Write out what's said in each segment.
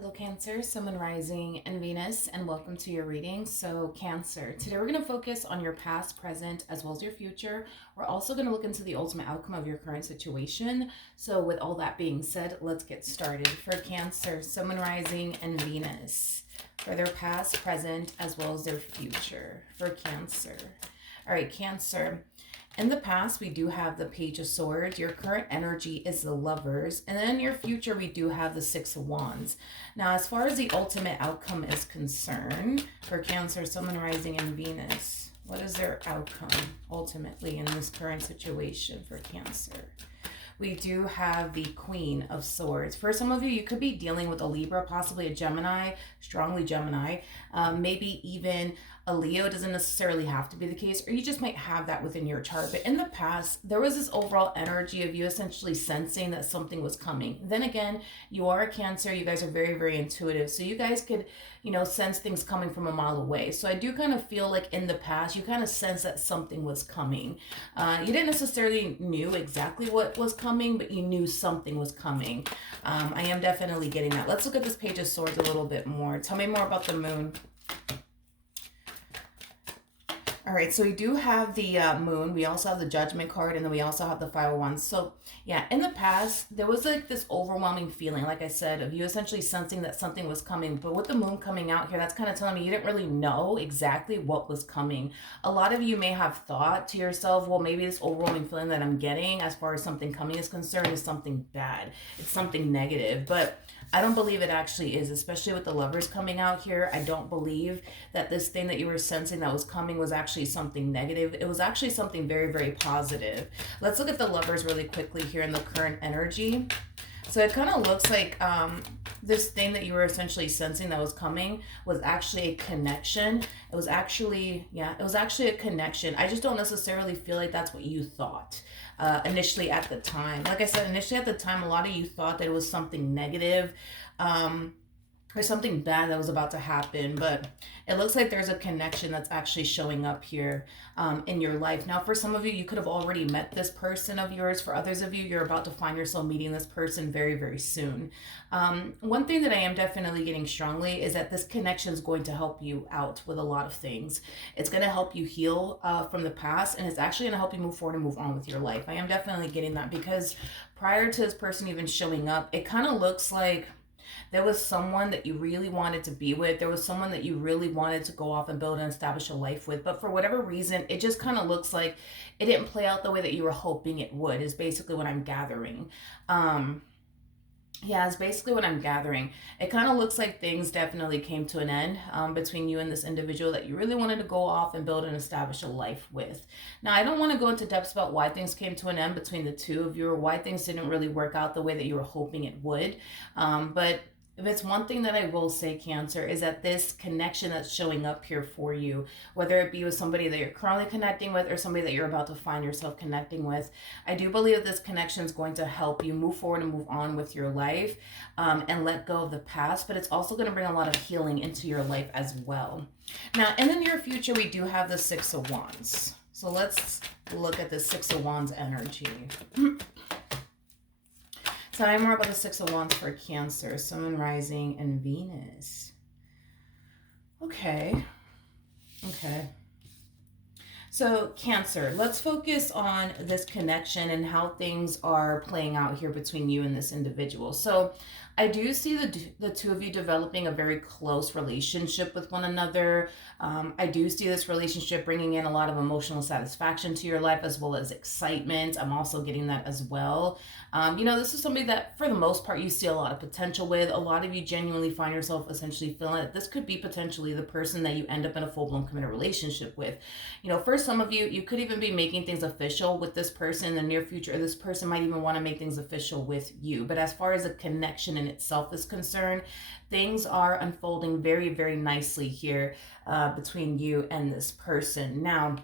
Hello, Cancer, Sun, Moon, Rising, and Venus, and welcome to your reading. So, Cancer, today we're going to focus on your past, present, as well as your future. We're also going to look into the ultimate outcome of your current situation. So, with all that being said, let's get started. For Cancer, Sun, Moon, Rising, and Venus, for their past, present, as well as their future. For Cancer. All right, Cancer. In the past, we do have the Page of Swords. Your current energy is the Lovers. And then in your future, we do have the Six of Wands. Now, as far as the ultimate outcome is concerned, for Cancer, Sun, Moon, Rising, and Venus, what is their outcome ultimately in this current situation for Cancer? We do have the Queen of Swords. For some of you, you could be dealing with a Libra, possibly a Gemini, strongly Gemini, maybe even a Leo. It doesn't necessarily have to be the case, or you just might have that within your chart. But in the past, there was this overall energy of you essentially sensing that something was coming. Then again, you are a Cancer. You guys are very, very intuitive. So you guys could, sense things coming from a mile away. So I do kind of feel like in the past, you kind of sense that something was coming. You didn't necessarily knew exactly what was coming, but you knew something was coming. I am definitely getting that. Let's look at this Page of Swords a little bit more. Tell me more about the moon. All right, so we do have the moon. We also have the Judgment card, and then we also have the Five of Wands. So, yeah, in the past, there was like this overwhelming feeling, like I said, of you essentially sensing that something was coming. But with the moon coming out here, that's kind of telling me you didn't really know exactly what was coming. A lot of you may have thought to yourself, well, maybe this overwhelming feeling that I'm getting as far as something coming is concerned is something bad. It's something negative. But I don't believe it actually is, especially with the Lovers coming out here. I don't believe that this thing that you were sensing that was coming was actually something negative. It was actually something very, very positive. Let's look at the Lovers really quickly here in the current energy. So it kind of looks like this thing that you were essentially sensing that was coming was actually a connection. It was actually a connection. I just don't necessarily feel like that's what you thought initially at the time. Like I said, initially at the time, a lot of you thought that it was something negative. Or something bad that was about to happen, but it looks like there's a connection that's actually showing up here in your life. Now, for some of you, you could have already met this person of yours. For others of you, you're about to find yourself meeting this person very, very soon. One thing that I am definitely getting strongly is that this connection is going to help you out with a lot of things. It's going to help you heal from the past, and it's actually going to help you move forward and move on with your life. I am definitely getting that because prior to this person even showing up, it kind of looks like there was someone that you really wanted to be with. There was someone that you really wanted to go off and build and establish a life with. But for whatever reason, it just kind of looks like it didn't play out the way that you were hoping it would, is basically what I'm gathering. Yeah, it's basically what I'm gathering. It kind of looks like things definitely came to an end between you and this individual that you really wanted to go off and build and establish a life with. Now, I don't want to go into depths about why things came to an end between the two of you or why things didn't really work out the way that you were hoping it would. But if it's one thing that I will say, Cancer, is that this connection that's showing up here for you, whether it be with somebody that you're currently connecting with or somebody that you're about to find yourself connecting with, I do believe that this connection is going to help you move forward and move on with your life and let go of the past, but it's also going to bring a lot of healing into your life as well. Now, in the near future, we do have the Six of Wands. So let's look at the Six of Wands energy. Tell me more about the Six of Wands for Cancer, Sun, Moon, Rising, and Venus. Okay. So Cancer, let's focus on this connection and how things are playing out here between you and this individual. So I do see the two of you developing a very close relationship with one another. I do see this relationship bringing in a lot of emotional satisfaction to your life as well as excitement. I'm also getting that as well. This is somebody that for the most part you see a lot of potential with. A lot of you genuinely find yourself essentially feeling that this could be potentially the person that you end up in a full-blown committed relationship with. For some of you, you could even be making things official with this person in the near future, or this person might even want to make things official with you. But as far as a connection in itself is concerned, things are unfolding very, very nicely here between you and this person. Now,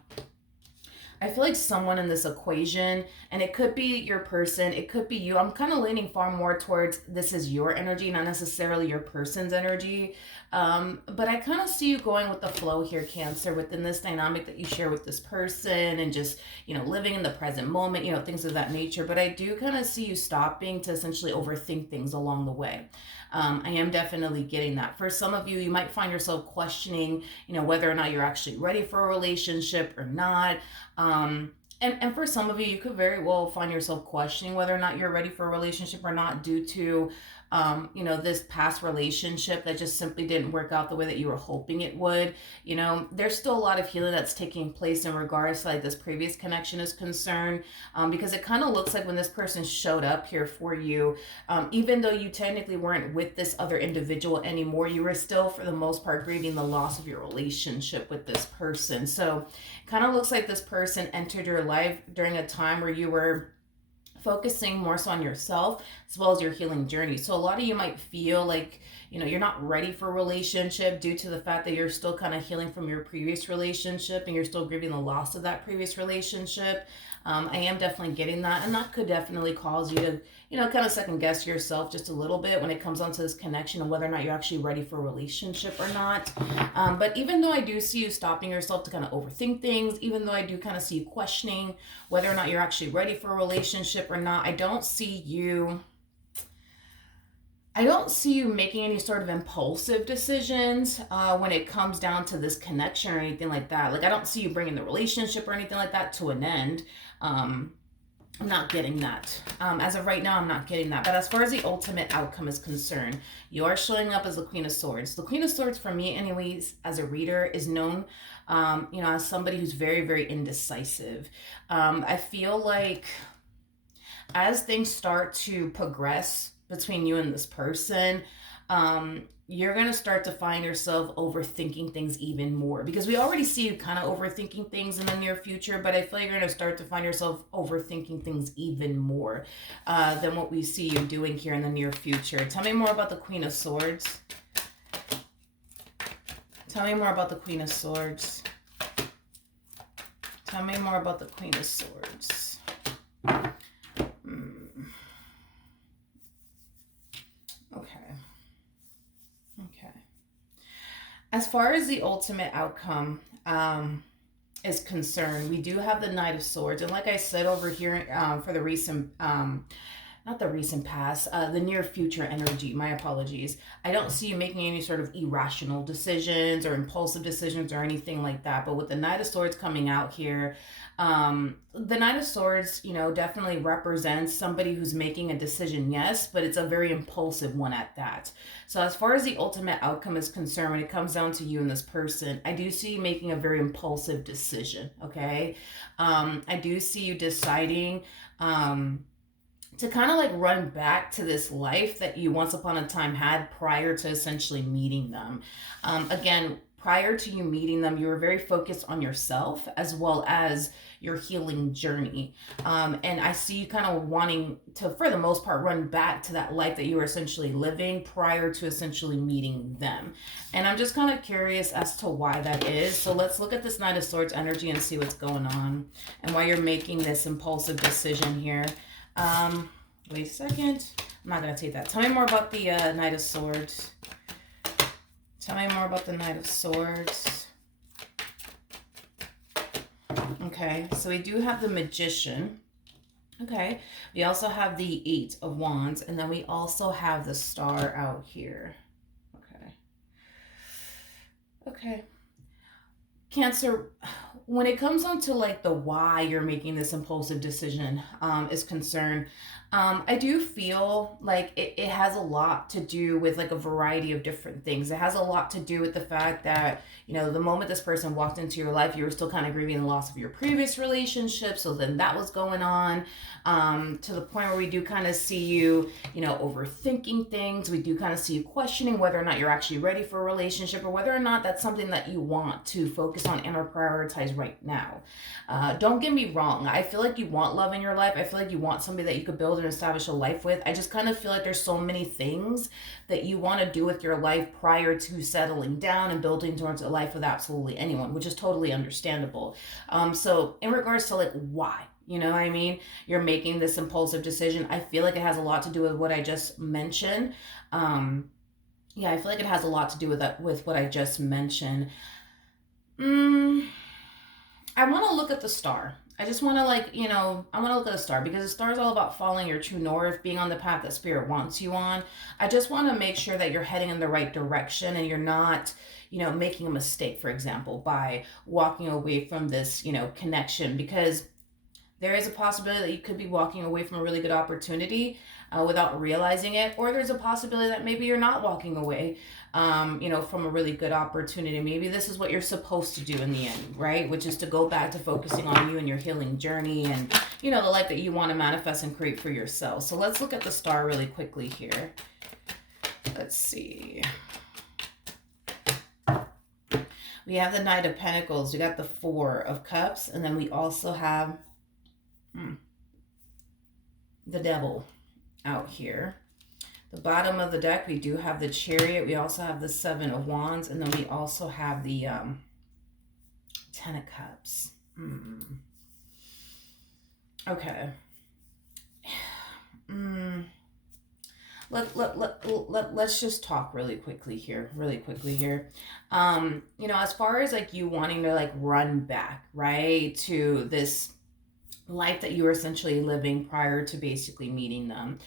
I feel like someone in this equation, and it could be your person, it could be you. I'm kind of leaning far more towards this is your energy, not necessarily your person's energy. But I kind of see you going with the flow here, Cancer, within this dynamic that you share with this person and just, living in the present moment, things of that nature. But I do kind of see you stopping to essentially overthink things along the way. I am definitely getting that. For some of you, you might find yourself questioning, whether or not you're actually ready for a relationship or not. And for some of you, you could very well find yourself questioning whether or not you're ready for a relationship or not, due to, this past relationship that just simply didn't work out the way that you were hoping it would. There's still a lot of healing that's taking place in regards to like this previous connection is concerned, because it kind of looks like when this person showed up here for you, even though you technically weren't with this other individual anymore, you were still, for the most part, grieving the loss of your relationship with this person. So kind of looks like this person entered your life during a time where you were focusing more so on yourself as well as your healing journey. So a lot of you might feel like, you're not ready for a relationship due to the fact that you're still kind of healing from your previous relationship and you're still grieving the loss of that previous relationship. I am definitely getting that, and that could definitely cause you to, kind of second guess yourself just a little bit when it comes onto this connection and whether or not you're actually ready for a relationship or not. But even though I do see you stopping yourself to kind of overthink things, even though I do kind of see you questioning whether or not you're actually ready for a relationship or not, I don't see you making any sort of impulsive decisions when it comes down to this connection or anything like that. Like, I don't see you bringing the relationship or anything like that to an end. I'm not getting that. As of right now, I'm not getting that. But as far as the ultimate outcome is concerned, you are showing up as the Queen of Swords. The Queen of Swords, for me anyways, as a reader, is known, as somebody who's very, very indecisive. I feel like as things start to progress between you and this person, you're going to start to find yourself overthinking things even more, because we already see you kind of overthinking things in the near future, but I feel like you're going to start to find yourself overthinking things even more than what we see you doing here in the near future. Tell me more about the Queen of Swords. Tell me more about the Queen of Swords. Tell me more about the Queen of Swords. Okay. As far as the ultimate outcome is concerned, we do have the Knight of Swords. And like I said over here for the recent, not the recent past, the near future energy, my apologies. I don't see you making any sort of irrational decisions or impulsive decisions or anything like that. But with the Knight of Swords coming out here, the Knight of Swords, definitely represents somebody who's making a decision, yes, but it's a very impulsive one at that. So as far as the ultimate outcome is concerned, when it comes down to you and this person, I do see you making a very impulsive decision, okay? I do see you deciding to kind of like run back to this life that you once upon a time had prior to essentially meeting them. Again, prior to you meeting them, you were very focused on yourself as well as your healing journey. And I see you kind of wanting to, for the most part, run back to that life that you were essentially living prior to essentially meeting them. And I'm just kind of curious as to why that is. So let's look at this Knight of Swords energy and see what's going on and why you're making this impulsive decision here. Wait a second. I'm not going to take that. Tell me more about the Knight of Swords. Tell me more about the Knight of Swords. Okay, so we do have the Magician. Okay, we also have the Eight of Wands, and then we also have the Star out here. Okay. Cancer, when it comes on to like the why you're making this impulsive decision is concerned, I do feel like it has a lot to do with like a variety of different things. It has a lot to do with the fact that, the moment this person walked into your life, you were still kind of grieving the loss of your previous relationship. So then that was going on to the point where we do kind of see you, overthinking things. We do kind of see you questioning whether or not you're actually ready for a relationship or whether or not that's something that you want to focus on and or prioritize right now. Don't get me wrong. I feel like you want love in your life. I feel like you want somebody that you could build and establish a life with. I just kind of feel like there's so many things that you want to do with your life prior to settling down and building towards a life with absolutely anyone, which is totally understandable. So in regards to like why, what I mean? You're making this impulsive decision. I feel like it has a lot to do with what I just mentioned. Yeah, I feel like it has a lot to do with that, with what I just mentioned. I want to look at the Star. I just want to I want to look at the star because the star is all about following your true north, being on the path that spirit wants you on. I just want to make sure that you're heading in the right direction and you're not, making a mistake, for example, by walking away from this, connection, because there is a possibility that you could be walking away from a really good opportunity without realizing it, or there's a possibility that maybe you're not walking away, from a really good opportunity. Maybe this is what you're supposed to do in the end, right? Which is to go back to focusing on you and your healing journey and, the life that you want to manifest and create for yourself. So let's look at the star really quickly here. Let's see. We have the Knight of Pentacles. We got the Four of Cups. And then we also have the Devil out here. The bottom of the deck, we do have the Chariot. We also have the Seven of Wands. And then we also have the Ten of Cups. Okay. Let's just talk really quickly here. As far as like you wanting to like run back, right, to this life that you were essentially living prior to basically meeting them.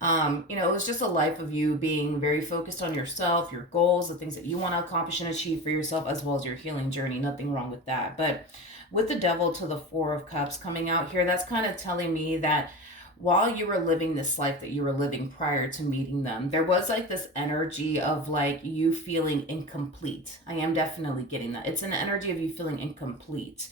It was just a life of you being very focused on yourself, your goals, the things that you want to accomplish and achieve for yourself, as well as your healing journey. Nothing wrong with that. But with the Devil to the Four of Cups coming out here, that's kind of telling me that while you were living this life that you were living prior to meeting them, there was like this energy of like you feeling incomplete. I am definitely getting that. It's an energy of you feeling incomplete.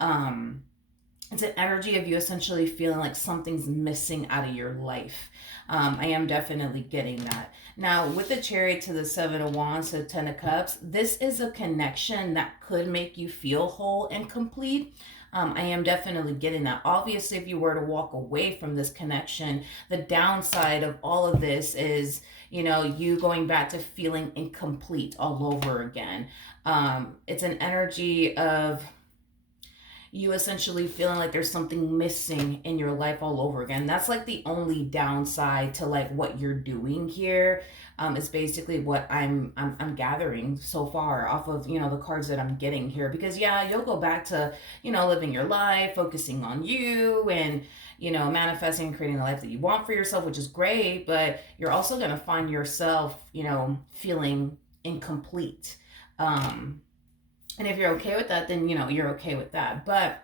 It's an energy of you essentially feeling like something's missing out of your life. I am definitely getting that. Now, with the Chariot to the Seven of Wands to the Ten of Cups, this is a connection that could make you feel whole and complete. I am definitely getting that. Obviously, if you were to walk away from this connection, the downside of all of this is, you going back to feeling incomplete all over again. It's an energy of you essentially feeling like there's something missing in your life all over again. That's like the only downside to like what you're doing here. Is basically what I'm gathering so far off of the cards that I'm getting here. Because yeah, you'll go back to living your life, focusing on you, and manifesting and creating the life that you want for yourself, which is great. But you're also gonna find yourself feeling incomplete. And if you're okay with that, then, you're okay with that. But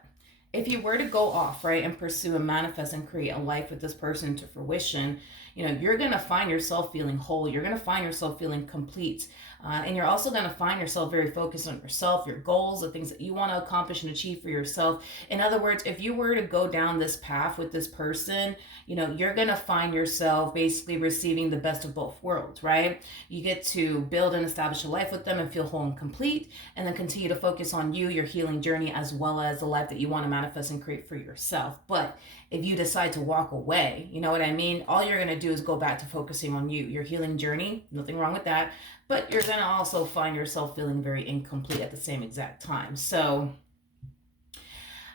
if you were to go off, right, and pursue and manifest and create a life with this person to fruition, you're going to find yourself feeling whole. You're going to find yourself feeling complete. And you're also going to find yourself very focused on yourself, your goals, the things that you want to accomplish and achieve for yourself. In other words, if you were to go down this path with this person, you're going to find yourself basically receiving the best of both worlds, right? You get to build and establish a life with them and feel whole and complete, and then continue to focus on you, your healing journey, as well as the life that you want to manifest and create for yourself. But if you decide to walk away, you know what I mean? All you're going to do is go back to focusing on you, your healing journey. Nothing wrong with that. But you're going to also find yourself feeling very incomplete at the same exact time. So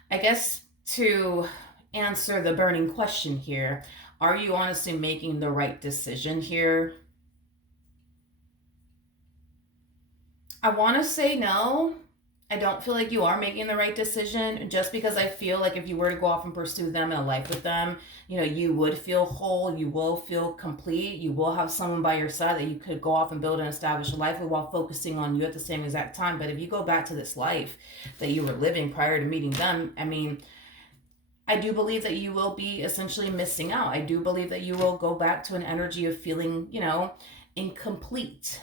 I guess to answer the burning question here, are you honestly making the right decision here? I want to say no. I don't feel like you are making the right decision, just because I feel like if you were to go off and pursue them in a life with them, you would feel whole, you will feel complete, you will have someone by your side that you could go off and build and establish a life with while focusing on you at the same exact time. But if you go back to this life that you were living prior to meeting them, I do believe that you will be essentially missing out. I do believe that you will go back to an energy of feeling, incomplete.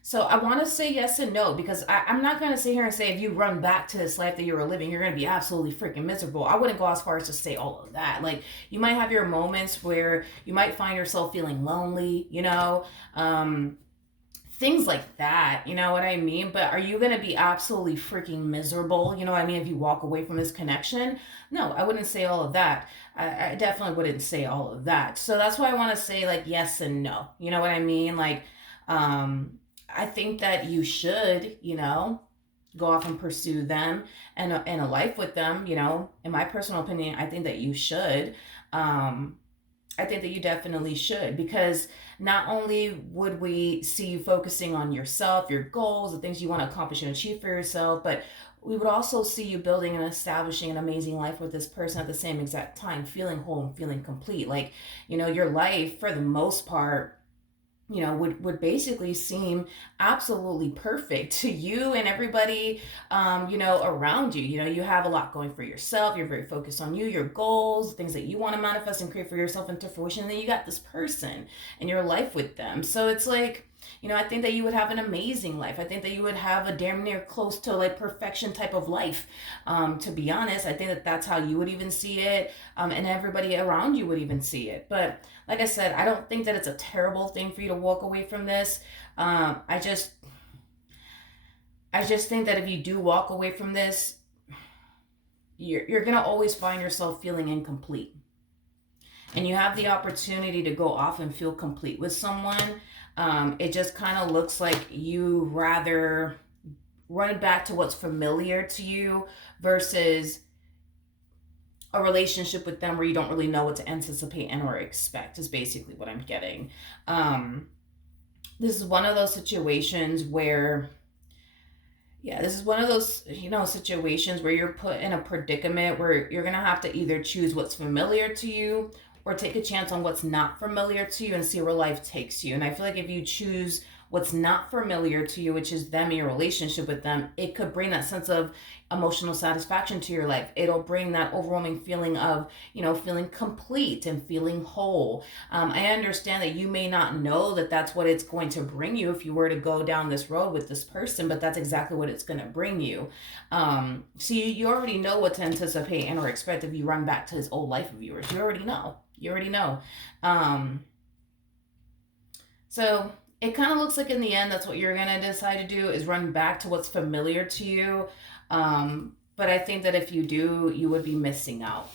So I want to say yes and no, because I'm not going to sit here and say if you run back to this life that you were living, you're going to be absolutely freaking miserable. I wouldn't go as far as to say all of that. Like, you might have your moments where you might find yourself feeling lonely, things like that, you know what I mean? But are you going to be absolutely freaking miserable, you know what I mean, if you walk away from this connection? No, I wouldn't say all of that. I definitely wouldn't say all of that. So that's why I want to say like yes and no, you know what I mean? Like, I think that you should, go off and pursue them and a life with them, in my personal opinion, I think that you should. I think that you definitely should, because not only would we see you focusing on yourself, your goals, the things you want to accomplish and achieve for yourself, but we would also see you building and establishing an amazing life with this person at the same exact time, feeling whole and feeling complete. Like, your life for the most part, would basically seem absolutely perfect to you and everybody, around you. You have a lot going for yourself. You're very focused on you, your goals, things that you want to manifest and create for yourself into fruition. And then you got this person in your life with them. So it's like, I think that you would have an amazing life. I think that you would have a damn near close to like perfection type of life. To be honest, I think that that's how you would even see it, and everybody around you would even see it. But like I said, I don't think that it's a terrible thing for you to walk away from this. I just think that if you do walk away from this, you're gonna always find yourself feeling incomplete, and you have the opportunity to go off and feel complete with someone. It just kind of looks like you rather run back to what's familiar to you versus a relationship with them where you don't really know what to anticipate and or expect, is basically what I'm getting. This is one of those situations where, situations where you're put in a predicament where you're going to have to either choose what's familiar to you or take a chance on what's not familiar to you and see where life takes you. And I feel like if you choose what's not familiar to you, which is them and your relationship with them, it could bring that sense of emotional satisfaction to your life. It'll bring that overwhelming feeling of, feeling complete and feeling whole. I understand that you may not know that that's what it's going to bring you if you were to go down this road with this person, but that's exactly what it's going to bring you. So you already know what to anticipate and or expect if you run back to this old life of yours. You already know. So it kind of looks like in the end, that's what you're going to decide to do, is run back to what's familiar to you. But I think that if you do, you would be missing out.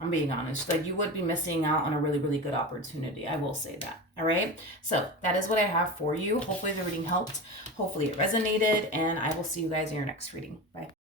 I'm being honest. Like, you would be missing out on a really, really good opportunity. I will say that. All right. So that is what I have for you. Hopefully the reading helped. Hopefully it resonated. And I will see you guys in your next reading. Bye.